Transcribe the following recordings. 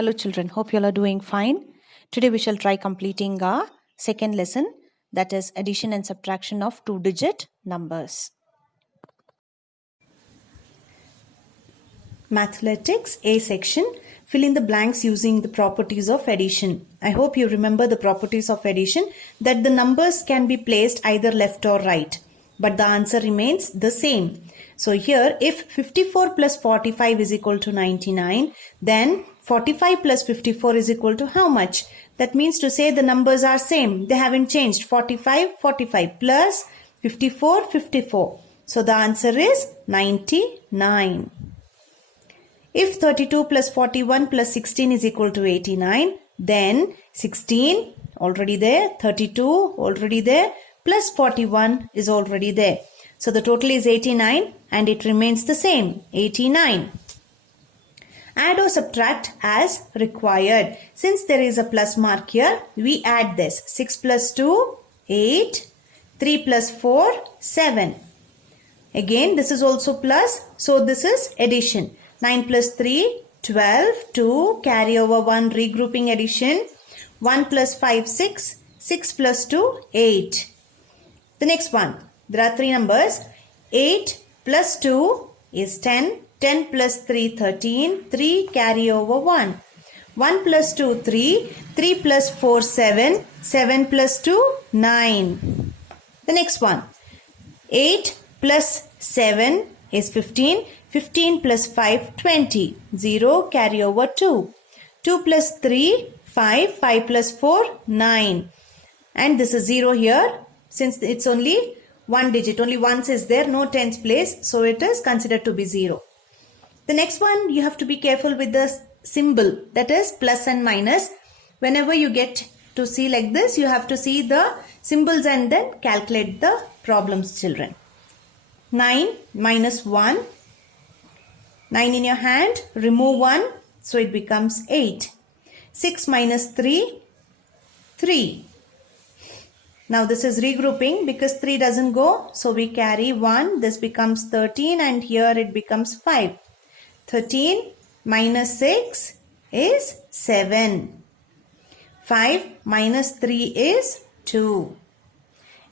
Hello children, hope you all are doing fine. Today we shall try completing our second lesson, that is addition and subtraction of two-digit numbers. Mathematics A section, fill in the blanks using the properties of addition. I hope you remember the properties of addition, that the numbers can be placed either left or right, but the answer remains the same. So here, if 54 plus 45 is equal to 99, then 45 plus 54 is equal to how much? That means to say the numbers are same. They haven't changed. 45, 45 plus 54, 54. So the answer is 99. If 32 plus 41 plus 16 is equal to 89, then 16 already there, 32 already there, plus 41 is already there. So the total is 89 and it remains the same, 89. Add or subtract as required. Since there is a plus mark here, we add this. 6 plus 2, 8. 3 plus 4, 7. Again, this is also plus, so this is addition. 9 plus 3, 12. 2, carry over 1, regrouping addition. 1 plus 5, 6. 6 plus 2, 8. The next one. There are three numbers. 8 plus 2 is 10. 10 plus 3, 13. 3 carry over 1. 1 plus 2, 3. 3 plus 4, 7. 7 plus 2, 9. The next one. 8 plus 7 is 15. 15 plus 5, 20. 0 carry over 2. 2 plus 3, 5. 5 plus 4, 9. And this is 0 here. Since it's only one digit, only once is there, no tens place, so it is considered to be 0. The next one, you have to be careful with the symbol, that is plus and minus. Whenever you get to see like this, you have to see the symbols and then calculate the problems, children. 9 minus 1. 9 in your hand, remove 1, so it becomes 8. 6 minus 3, 3. Now this is regrouping because 3 doesn't go, so we carry 1, this becomes 13 and here it becomes 5. 13 minus 6 is 7. 5 minus 3 is 2.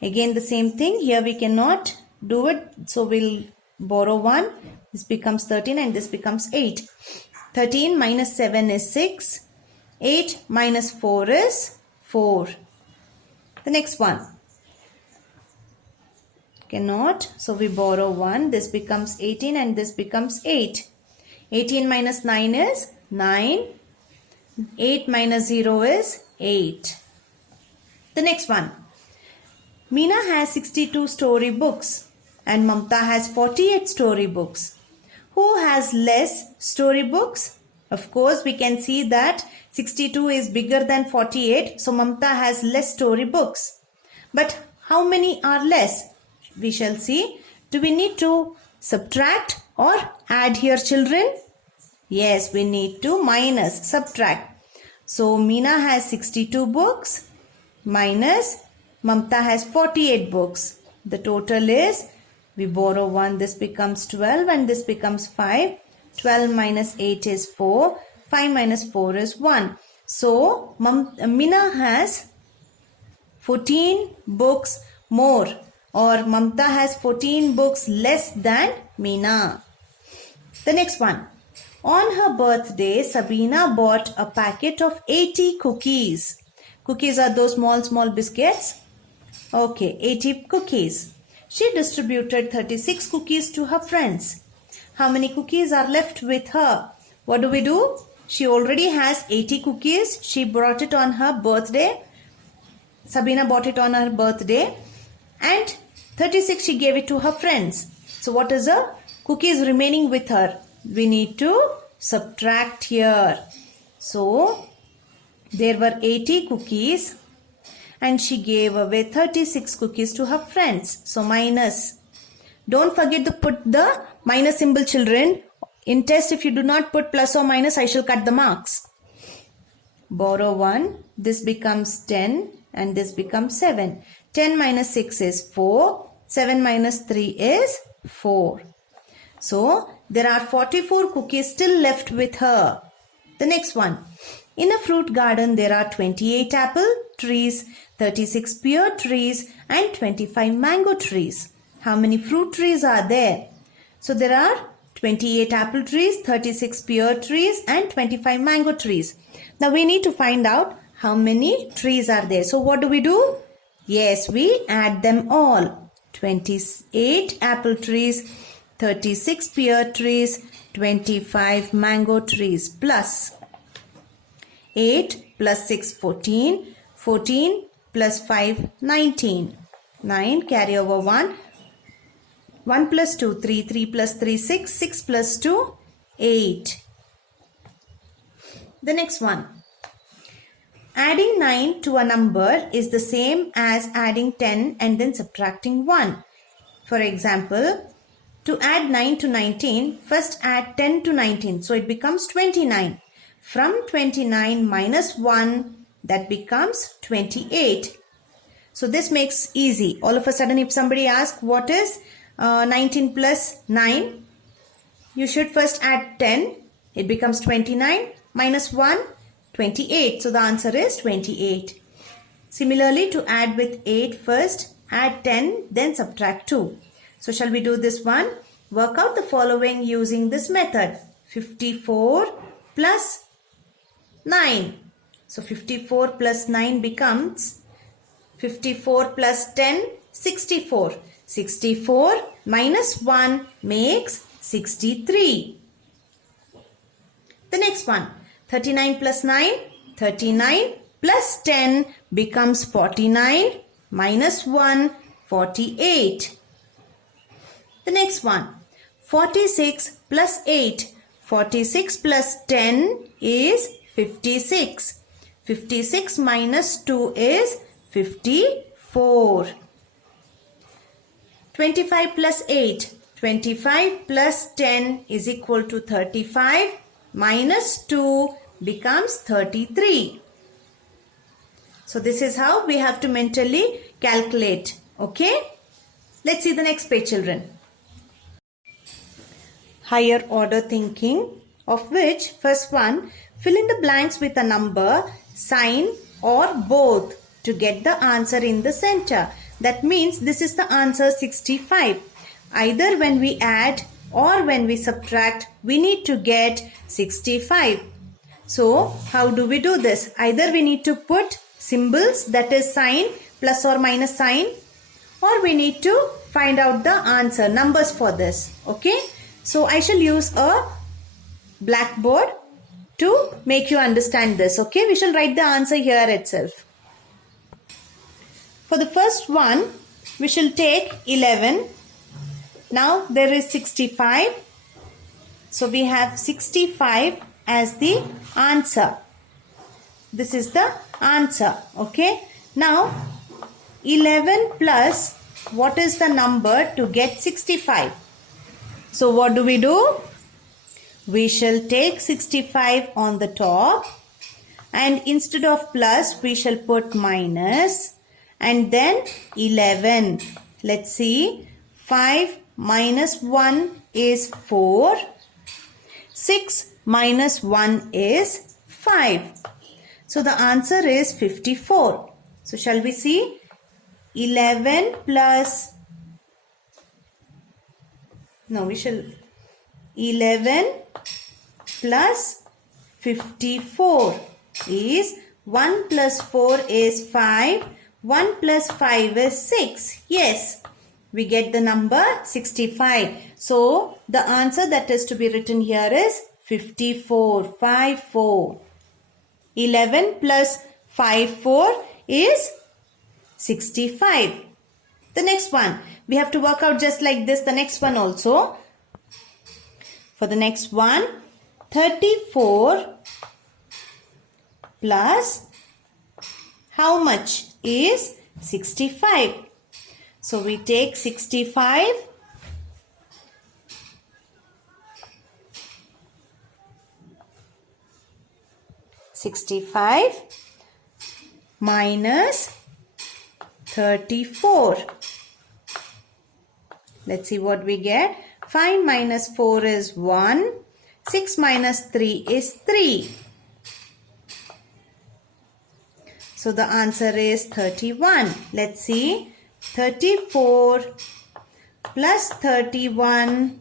Again the same thing, here we cannot do it, so we'll borrow 1. This becomes 13 and this becomes 8. 13 minus 7 is 6. 8 minus 4 is 4. The next one. Cannot, so we borrow 1. This becomes 18 and this becomes 8. 18 minus 9 is 9. 8 minus 0 is 8. The next one. Meena has 62 story books and Mamta has 48 story books. Who has less story books? Of course, we can see that 62 is bigger than 48. So Mamta has less story books. But how many are less? We shall see. Do we need to subtract or add here, children? Yes, we need to minus, subtract. So Meena has 62 books minus Mamta has 48 books. The total is, we borrow 1, this becomes 12 and this becomes 5. 12 minus 8 is 4. 5 minus 4 is 1. So Meena has 14 books more, or Mamta has 14 books less than Meena. The next one. On her birthday, Sabina bought a packet of 80 cookies. Cookies are those small biscuits. Okay, 80 cookies. She distributed 36 cookies to her friends. How many cookies are left with her? What do? She already has 80 cookies. She brought it on her birthday. Sabina bought it on her birthday. And 36 she gave it to her friends. So what is the cookies remaining with her? We need to subtract here. So there were 80 cookies and she gave away 36 cookies to her friends. So minus. Don't forget to put the minus symbol, children. In test, if you do not put plus or minus, I shall cut the marks. Borrow 1. This becomes 10 and this becomes 7. 10 minus 6 is 4. 7 minus 3 is 4. So there are 44 cookies still left with her. The next one. In a fruit garden, there are 28 apple trees, 36 pear trees, and 25 mango trees. How many fruit trees are there? So there are 28 apple trees, 36 pear trees, and 25 mango trees. Now we need to find out how many trees are there. So what do? Yes, we add them all. 28 apple trees, 36 pear trees, 25 mango trees, plus 8 plus 6, 14. 14 plus 5, 19. 9, carry over 1. 1 plus 2, 3. 3 plus 3, 6. 6 plus 2, 8. The next one. Adding 9 to a number is the same as adding 10 and then subtracting 1. For example, to add 9 to 19, first add 10 to 19. So it becomes 29. From 29 minus 1, that becomes 28. So this makes easy. All of a sudden, if somebody asks what is 19 plus 9, you should first add 10. It becomes 29 minus 1, 28. So the answer is 28. Similarly, to add with 8, first add 10, then subtract 2. So shall we do this one? Work out the following using this method. 54 plus 9. So 54 plus 9 becomes 54 plus 10, 64. 64 minus 1 makes 63. The next one. 39 plus 9. 39 plus 10 becomes 49 minus 1, 48. The next one. 46 plus 8. 46 plus 10 is 56. 56 minus 2 is 54. 25 plus 8. 25 plus 10 is equal to 35. Minus 2 becomes 33. So this is how we have to mentally calculate. Okay? Let's see the next page, children. Higher order thinking, of which first one, fill in the blanks with a number, sign or both to get the answer in the center. That means this is the answer 65. Either when we add or when we subtract, we need to get 65. So how do we do this? Either we need to put symbols, that is sign, plus or minus sign, or we need to find out the answer, numbers for this. Okay? So I shall use a blackboard to make you understand this. Okay? We shall write the answer here itself. For the first one, we shall take 11. Now there is 65. So we have 65 as the answer. This is the answer. Okay. Now 11 plus what is the number to get 65? So what do? We shall take 65 on the top, and instead of plus we shall put minus, and then 11. Let's see. 5 minus 1 is 4. 6 minus 1 is 5. So the answer is 54. So shall we see? 11 plus, no, we shall 11 plus 54 is 1 plus 4 is 5. 1 plus 5 is 6. Yes, we get the number 65. So the answer that is to be written here is 54. 54. 11 plus 54 is 65. The next one, we have to work out just like this. The next one also. For the next one, 34 plus how much is 65? So we take 65 minus 34. Let's see what we get. 5 minus 4 is 1. 6 minus 3 is 3. So the answer is 31. Let's see. 34 plus 31.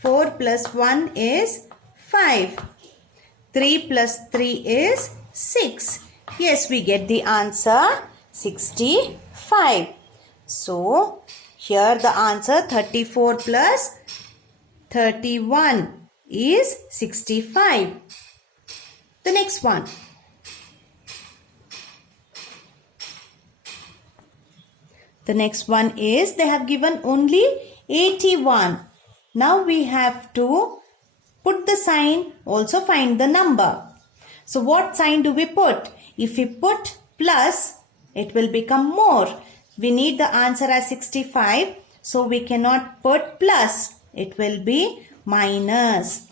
4 plus 1 is 5. 3 plus 3 is 6. Yes, we get the answer 65. So, here the answer 34 plus 31 is 65. The next one. The next one is they have given only 81. Now we have to put the sign, also find the number. So what sign do we put? If we put plus, it will become more. We need the answer as 65. So we cannot put plus. It will be minus.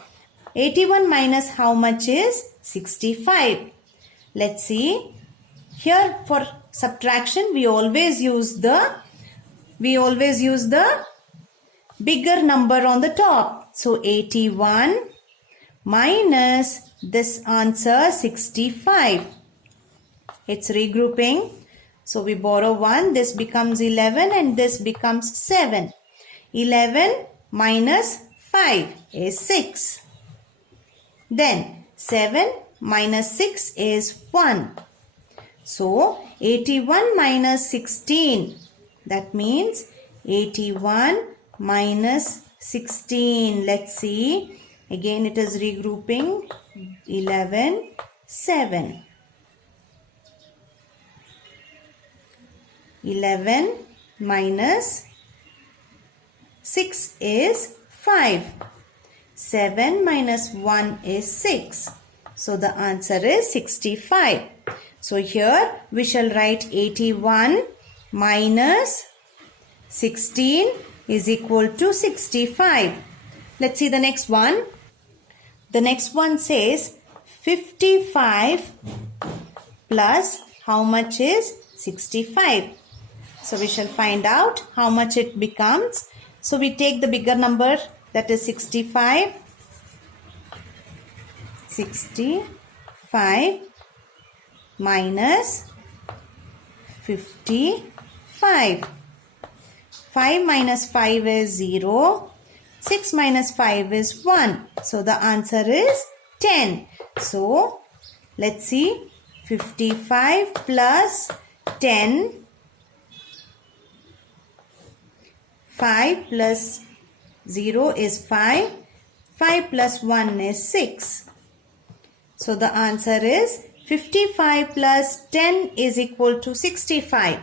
81 minus how much is 65? Let's see. Here for subtraction we always use the bigger number on the top. So 81 minus this answer 65. It's regrouping. So we borrow 1. This becomes 11 and this becomes 7. 11 minus 5 is 6. Then 7 minus 6 is 1. So 81 minus 16. That means 81 minus 16. Let's see. Again it is regrouping. 11, 7. 11 minus 6 is 5. 7 minus 1 is 6. So the answer is 65. So here we shall write 81 minus 16 is equal to 65. Let's see the next one. The next one says 55 plus how much is 65. So we shall find out how much it becomes. So we take the bigger number, that is 65. 65 minus 55. 5 minus 5 is 0. 6 minus 5 is 1. So the answer is 10. So let's see. 55 plus 10. 5 plus 0 is 5. 5 plus 1 is 6. So the answer is 55 plus 10 is equal to 65.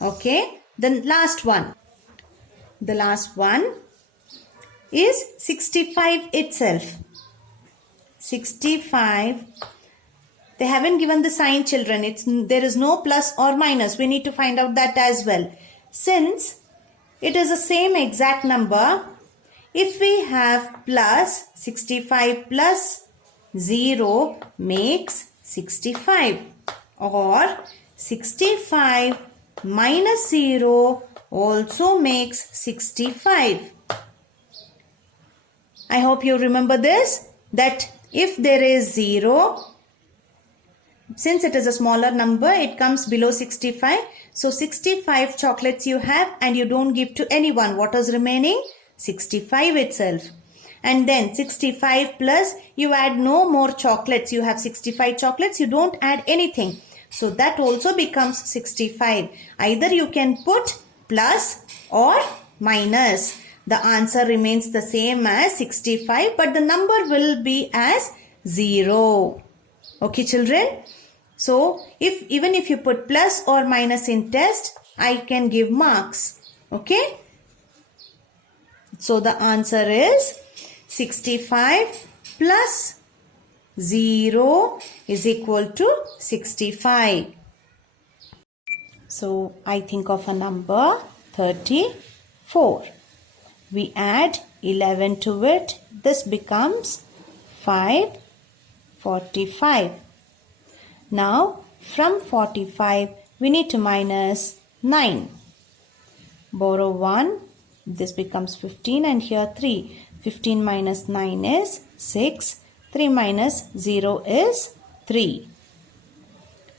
Okay. The last one. The last one is 65 itself. 65. They haven't given the sign, children. There is no plus or minus. We need to find out that as well. Since it is the same exact number, if we have plus 65 plus 0 makes 65, or 65 minus 0 also makes 65. I hope you remember this, that if there is 0, since it is a smaller number, it comes below 65. So 65 chocolates you have and you don't give to anyone. What is remaining? 65 itself. And then 65 plus, you add no more chocolates. You have 65 chocolates, you don't add anything. So that also becomes 65. Either you can put plus or minus. The answer remains the same as 65, but the number will be as 0. Okay, children? So even if you put plus or minus in test, I can give marks. Okay? So the answer is 65 plus 0 is equal to 65. So I think of a number 34. We add 11 to it. This becomes 545. Now from 45 we need to minus 9. Borrow 1. This becomes 15 and here 3. 15 minus 9 is 6. 3 minus 0 is 3.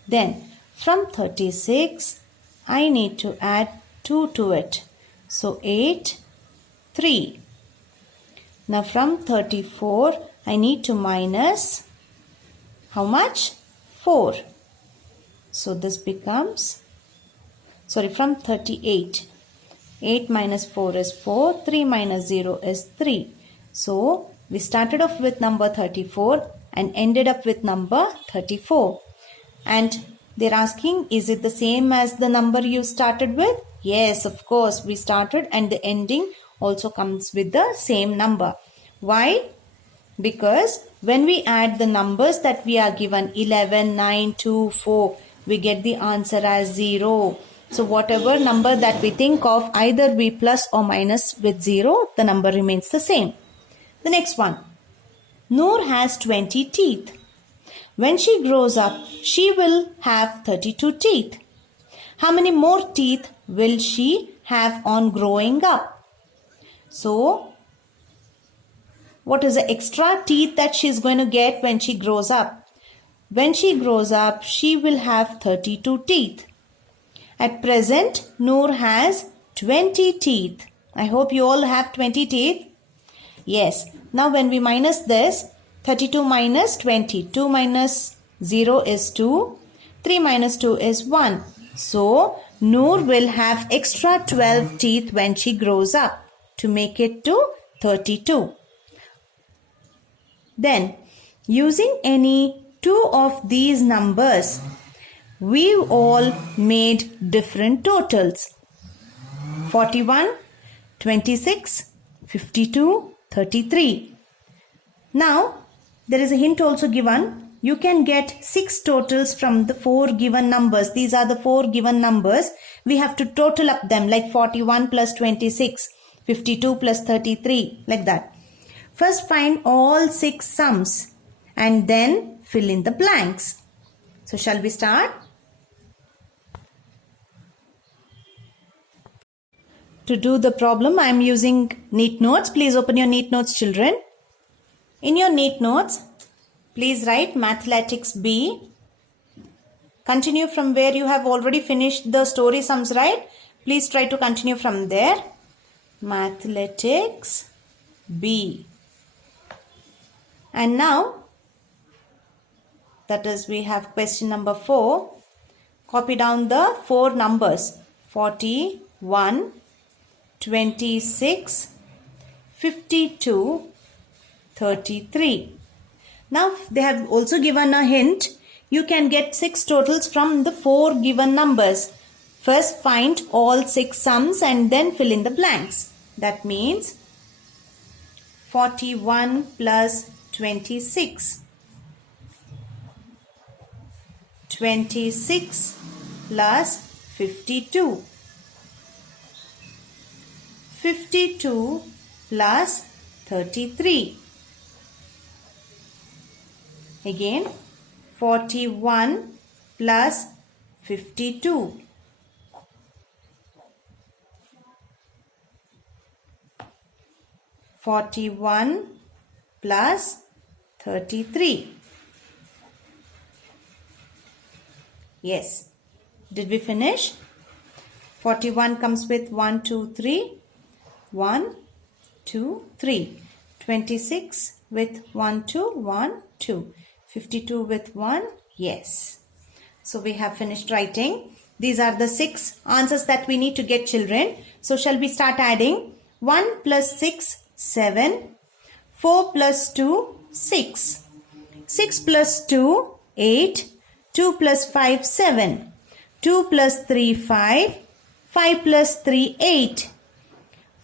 Then from 36, I need to add 2 to it. So 8, 3. Now from 34, I need to minus how much? 4. So this becomes, from 38. 8 minus 4 is 4. 3 minus 0 is 3. So we started off with number 34 and ended up with number 34. And they're asking, is it the same as the number you started with? Yes, of course, we started and the ending also comes with the same number. Why? Because when we add the numbers that we are given, 11, 9, 2, 4, we get the answer as 0. So whatever number that we think of, either we plus or minus with 0, the number remains the same. The next one. Noor has 20 teeth. When she grows up, she will have 32 teeth. How many more teeth will she have on growing up? So, what is the extra teeth that she is going to get when she grows up? When she grows up, she will have 32 teeth. At present, Noor has 20 teeth. I hope you all have 20 teeth. Yes. Now when we minus this, 32 minus 20. 2 minus 0 is 2. 3 minus 2 is 1. So, Noor will have extra 12 teeth when she grows up to make it to 32. Then, using any two of these numbers, we all made different totals. 41, 26, 52, 33. Now, there is a hint also given. You can get 6 totals from the 4 given numbers. These are the 4 given numbers. We have to total up them like 41 plus 26, 52 plus 33, like that. First find all 6 sums and then fill in the blanks. So shall we start? To do the problem, I am using Neat Notes. Please open your Neat Notes, children. In your Neat Notes, please write Mathematics B. Continue from where you have already finished the story sums, right? Please try to continue from there. Mathematics B. And now, that is, we have question number 4. Copy down the 4 numbers. 41, 26, 52, 33. Now they have also given a hint. You can get 6 totals from the 4 given numbers. First find all 6 sums and then fill in the blanks. That means 41 plus 26. 26 plus 52. 52 plus 33. Again, 41 plus 52. 41 plus 33. Yes. Did we finish? 41 comes with 1, 2, 3. 1, 2, 3. 26 with 1, 2, 1, 2. 52 with 1. Yes. So we have finished writing. These are the 6 answers that we need to get, children. So shall we start adding? 1 plus 6, 7. 4 plus 2, 6. 6 plus 2, 8. 2 plus 5, 7. 2 plus 3, 5. 5 plus 3, 8.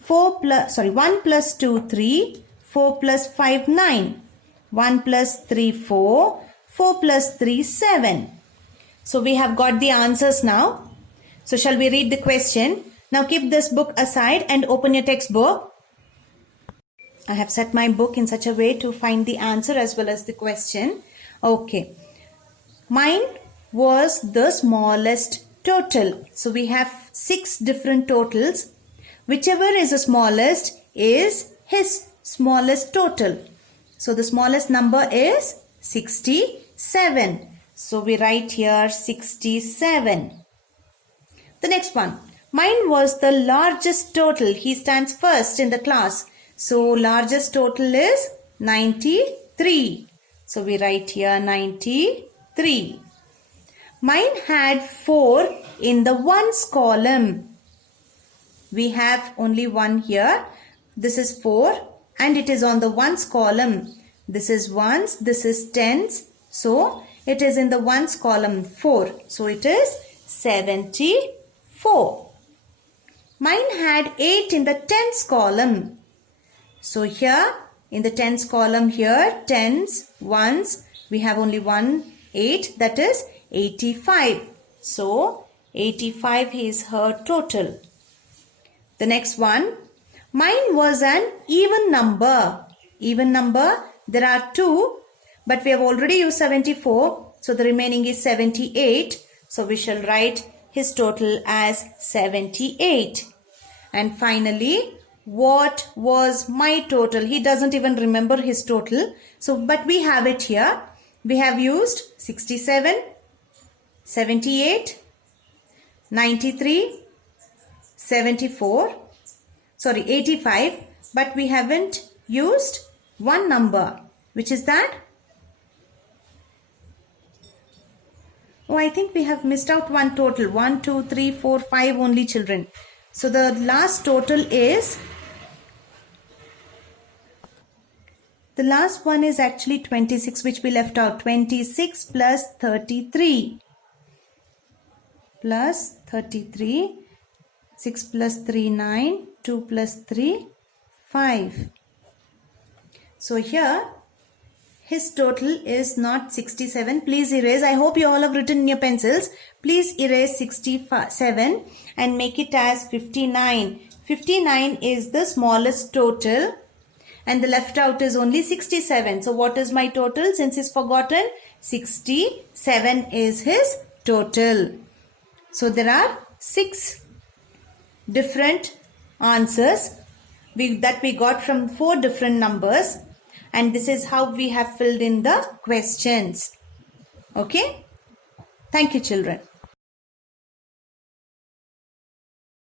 1 plus 2, 3. 4 plus 5, 9. 1 plus 3, 4. 4 plus 3, 7. So we have got the answers now. So shall we read the question? Now keep this book aside and open your textbook. I have set my book in such a way to find the answer as well as the question. Okay. Mine was the smallest total. So we have 6 different totals. Whichever is the smallest is his smallest total. So the smallest number is 67. So we write here 67. The next one. Mine was the largest total. He stands first in the class. So largest total is 93. So we write here 93. Mine had 4 in the ones column. We have only 1 here. This is 4 and it is on the ones column. This is ones, this is tens. So it is in the ones column 4. So it is 74. Mine had 8 in the tens column. So here in the tens column here, tens, ones, we have only 1, 8, that is 85. So 85 is her total. The next one, mine was an even number. Even number, there are 2, but we have already used 74. So the remaining is 78. So we shall write his total as 78. And finally, what was my total? He doesn't even remember his total. So, but we have it here. We have used 67, 78, 93, 85. But we haven't used one number. Which is that? Oh, I think we have missed out one total. 1, 2, 3, 4, 5 only children. So the last total is, the last one is actually 26, which we left out. 26 plus 33. Plus 33. 6 plus 3, 9. 2 plus 3, 5. So here, his total is not 67. Please erase. I hope you all have written in your pencils. Please erase 67 and make it as 59. 59 is the smallest total and the left out is only 67. So what is my total? Since he's forgotten, 67 is his total. So there are 6 different answers that we got from 4 different numbers. And this is how we have filled in the questions. Okay. Thank you, children.